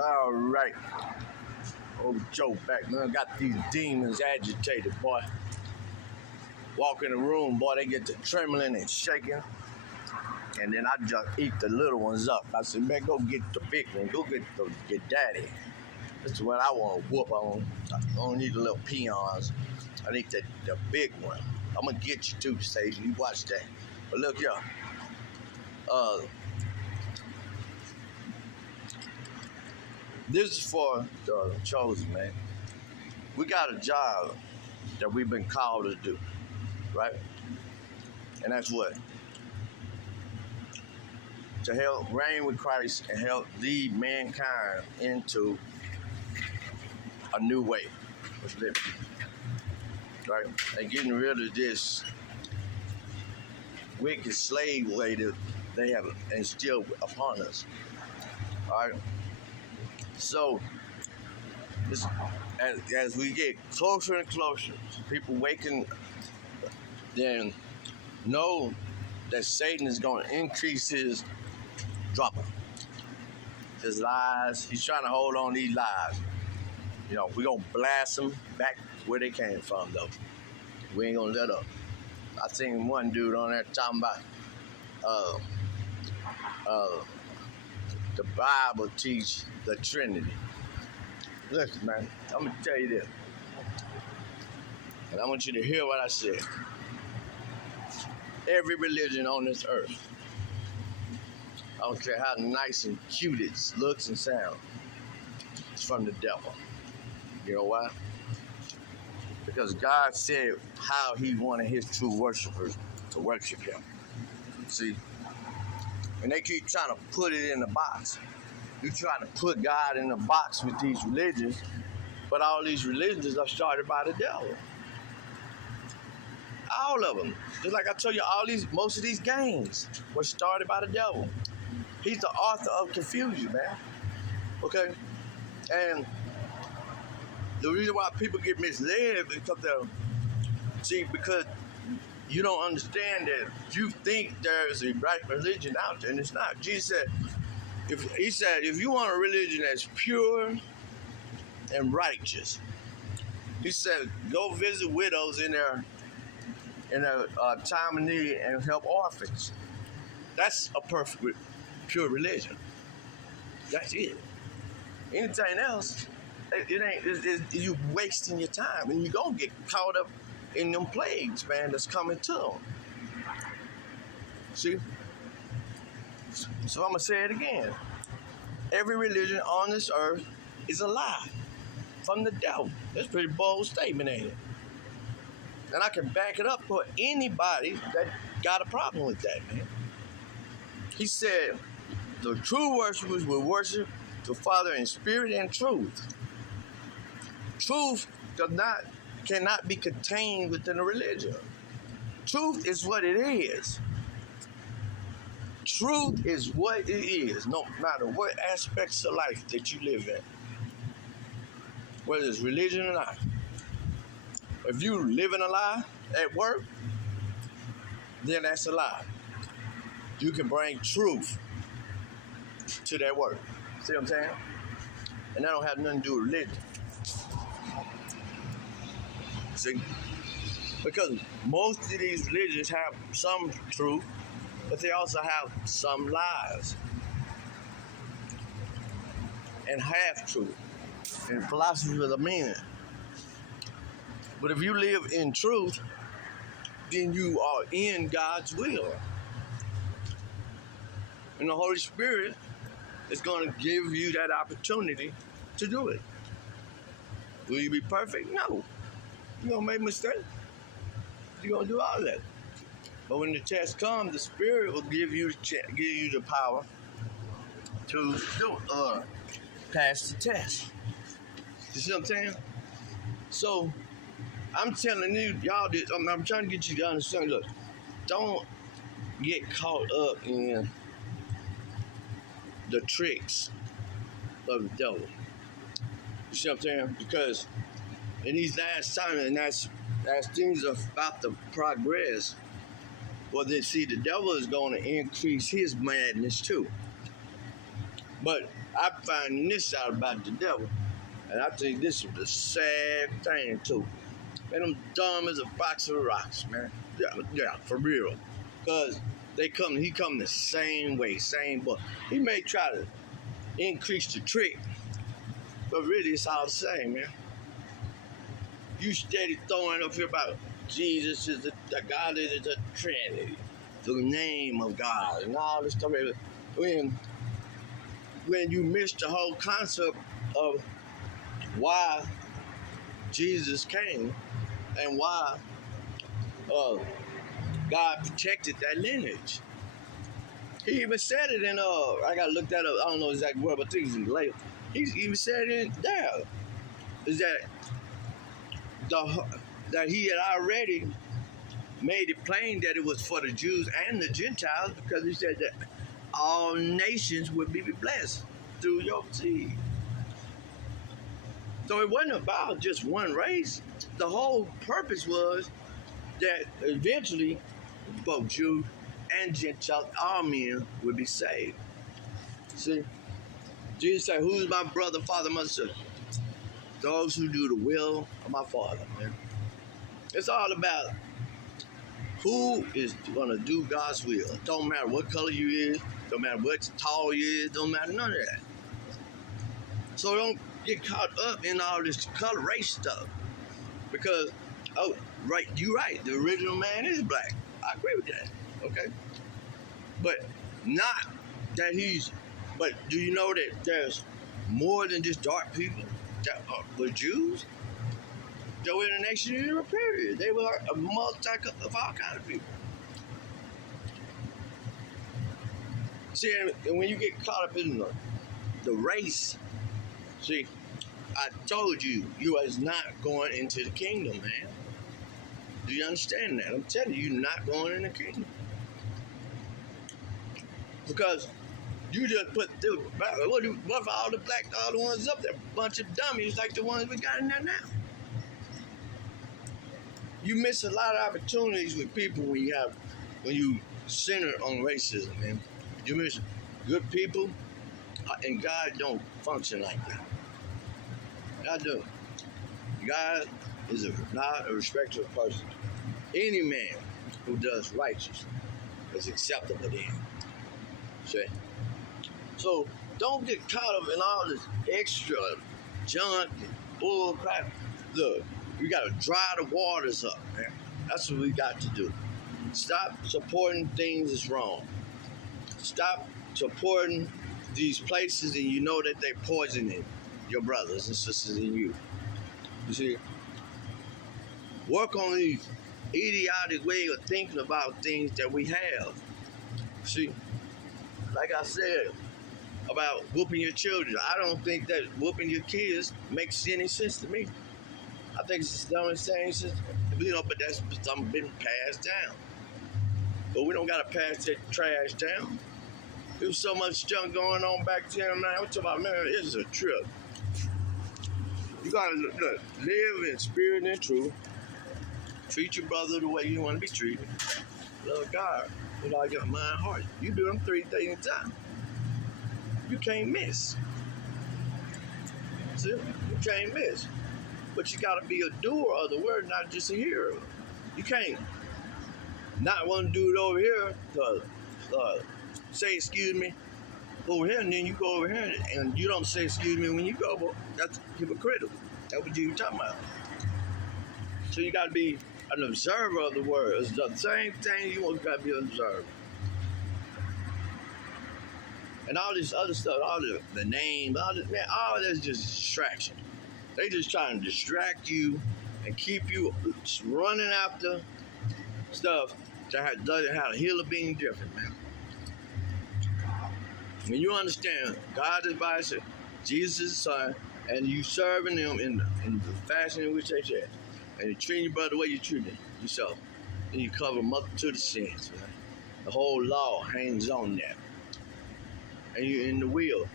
All right. Old Joe back, man. Got these demons agitated, boy. Walk in the room, boy, they get to trembling and shaking. And then I just eat the little ones up. I said, man, go get the big one. Go get daddy. This is what I want to whoop on. I don't need the little peons. I need the big one. I'm going to get you too, Sage. You watch that. But look here. This is for the chosen, man. We got a job that we've been called to do, right? And that's what? To help reign with Christ and help lead mankind into a new way of living, right? And getting rid of this wicked slave way that they have instilled upon us, all right? So, as we get closer and closer, people waking, then know that Satan is going to increase his drama, his lies. He's trying to hold on these lies. You know, we're going to blast them back where they came from, though. We ain't going to let up. I seen one dude on there talking about the Bible teach the Trinity. Listen, man, I'm going to tell you this. And I want you to hear what I said. Every religion on this earth, I don't care how nice and cute it looks and sounds, it's from the devil. You know why? Because God said how he wanted his true worshipers to worship him. See? And they keep trying to put it in the box. You're trying to put God in the box with these religions, but all these religions are started by the devil. All of them. Just like I told you, most of these games were started by the devil. He's the author of confusion, man. Okay? And the reason why people get misled is because you don't understand that you think there's a right religion out there, and it's not. Jesus said, if you want a religion that's pure and righteous, he said, go visit widows in their time of need and help orphans. That's a perfect, pure religion. That's it. Anything else, you wasting your time, and you're going to get caught up in them plagues, man, that's coming to them. See? So I'm going to say it again. Every religion on this earth is a lie from the devil. That's a pretty bold statement, ain't it? And I can back it up for anybody that got a problem with that, man. He said, the true worshipers will worship the Father in spirit and truth. Truth cannot be contained within a religion. Truth is what it is. Truth is what it is, no matter what aspects of life that you live in. Whether it's religion or not. If you live in a lie at work, then that's a lie. You can bring truth to that work. See what I'm saying? And that don't have nothing to do with religion. See? Because most of these religions have some truth, but they also have some lies and half truth and philosophy with a meaning. But if you live in truth, then you are in God's will. And the Holy Spirit is going to give you that opportunity to do it. Will you be perfect? No. You're going to make mistakes. You're going to do all that. But when the test comes, the Spirit will give you the power to pass the test. You see what I'm saying? So, I'm telling you, y'all, I'm trying to get you to understand, look, don't get caught up in the tricks of the devil. You see what I'm saying? Because in these last times, and as things are about to progress, well, then see, the devil is going to increase his madness too. But I find this out about the devil, and I think this is the sad thing too. Man, them dumb as a box of rocks, man. Yeah, for real. Cause he come the same way, same book. He may try to increase the trick, but really it's all the same, man. You steady throwing up here about Jesus is the God is the Trinity, the name of God, and all this stuff. When you miss the whole concept of why Jesus came and why uh, God protected that lineage. He even said it in I gotta look that up. I don't know exactly where, but I think it's in later. He even said it in there. Is that he had already made it plain that it was for the Jews and the Gentiles, because he said that all nations would be blessed through your seed. So it wasn't about just one race. The whole purpose was that eventually both Jews and Gentiles, all men, would be saved. See? Jesus said, who's my brother, father, mother, sister? Those who do the will of my Father, man. It's all about who is going to do God's will. It don't matter what color you is, don't matter what tall you is, don't matter none of that. So don't get caught up in all this color race stuff. Because, right, you're right, the original man is black. I agree with that, okay? But not that but do you know that there's more than just dark people that were Jews? They were in the nation era period. They were a multi of all kinds of people. See, and when you get caught up in the race, see, I told you, you is not going into the kingdom, man. Do you understand that? I'm telling you, you're not going in the kingdom. Because you just put what if all the ones up there, bunch of dummies like the ones we got in there now? You miss a lot of opportunities with people when you center on racism, man. You miss good people, and God don't function like that. God don't. God is not a respecter of persons. Any man who does righteous is acceptable to him. See? So don't get caught up in all this extra junk and bull crap. Look, we got to dry the waters up, man. That's what we got to do. Stop supporting things that's wrong. Stop supporting these places and you know that they're poisoning your brothers and sisters and you. You see, work on these idiotic way of thinking about things that we have. See, like I said about whooping your children, I don't think that whooping your kids makes any sense to me. I think it's the dumbest thing, but that's something been passed down. But we don't gotta pass that trash down. There was so much junk going on back then, man. I'm talking about, man, this is a trip. You gotta live in spirit and truth. Treat your brother the way you want to be treated. Love God with all your mind, heart. You do them 3 things at a time. You can't miss. See, you can't miss. But you gotta be a doer of the word, not just a hearer. You can't not want to do it over here, say excuse me over here, and then you go over here and you don't say excuse me when you go. Well, that's hypocritical. That's what you're talking about. So you got to be an observer of the word. It's the same thing. You got to be an observer. And all this other stuff, all the name, all that's just distraction. They just trying to distract you and keep you running after stuff that doesn't have a hill of being different, man. When you understand God's advice, Jesus' is son, and you serving them in the fashion in which they said, and you treat your brother the way you treat yourself, then you cover a multitude of sins, man. The whole law hangs on that. And you're in the will.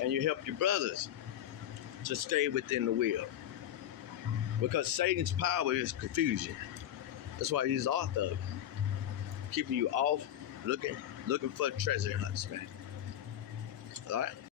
And you help your brothers to stay within the will. Because Satan's power is confusion. That's why he's the author of it. Keeping you off, looking for treasure hunts, man. All right?